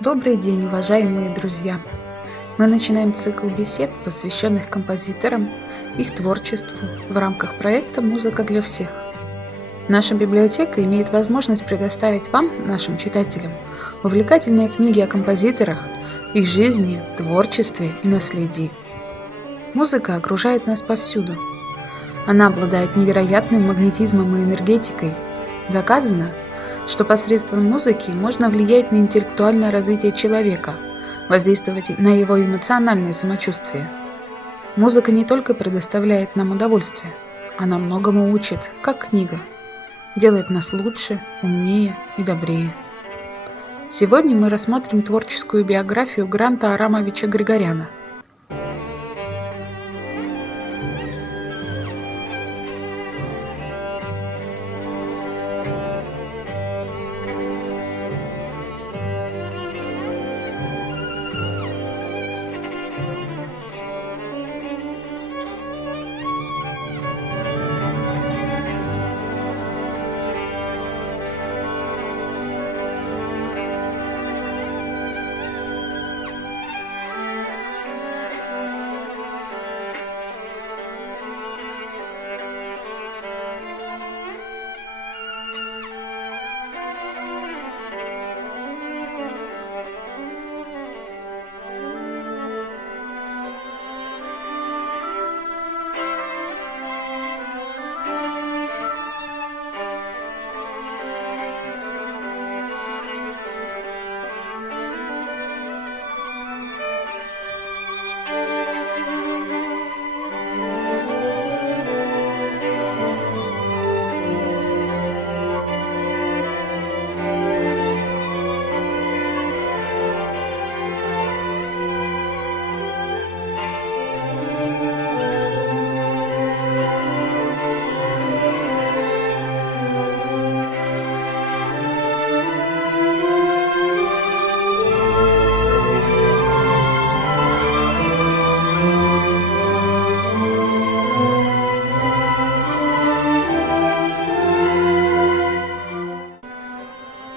Добрый день, уважаемые друзья! Мы начинаем цикл бесед, посвященных композиторам, их творчеству в рамках проекта «Музыка для всех». Наша библиотека имеет возможность предоставить вам, нашим читателям, увлекательные книги о композиторах, их жизни, творчестве и наследии. Музыка окружает нас повсюду. Она обладает невероятным магнетизмом и энергетикой. Доказано, что посредством музыки можно влиять на интеллектуальное развитие человека, воздействовать на его эмоциональное самочувствие. Музыка не только предоставляет нам удовольствие, она многому учит, как книга, делает нас лучше, умнее и добрее. Сегодня мы рассмотрим творческую биографию Гранта Арамовича Григоряна.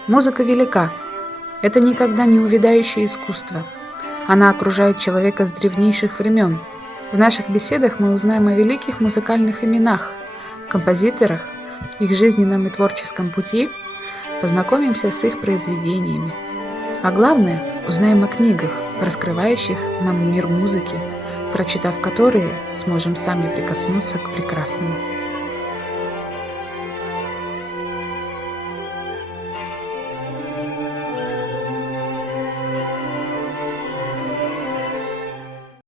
Музыка велика. Это никогда не увядающее искусство. Она окружает человека с древнейших времен. В наших беседах мы узнаем о великих музыкальных именах, композиторах, их жизненном и творческом пути, познакомимся с их произведениями. А главное, узнаем о книгах, раскрывающих нам мир музыки, прочитав которые, сможем сами прикоснуться к прекрасному.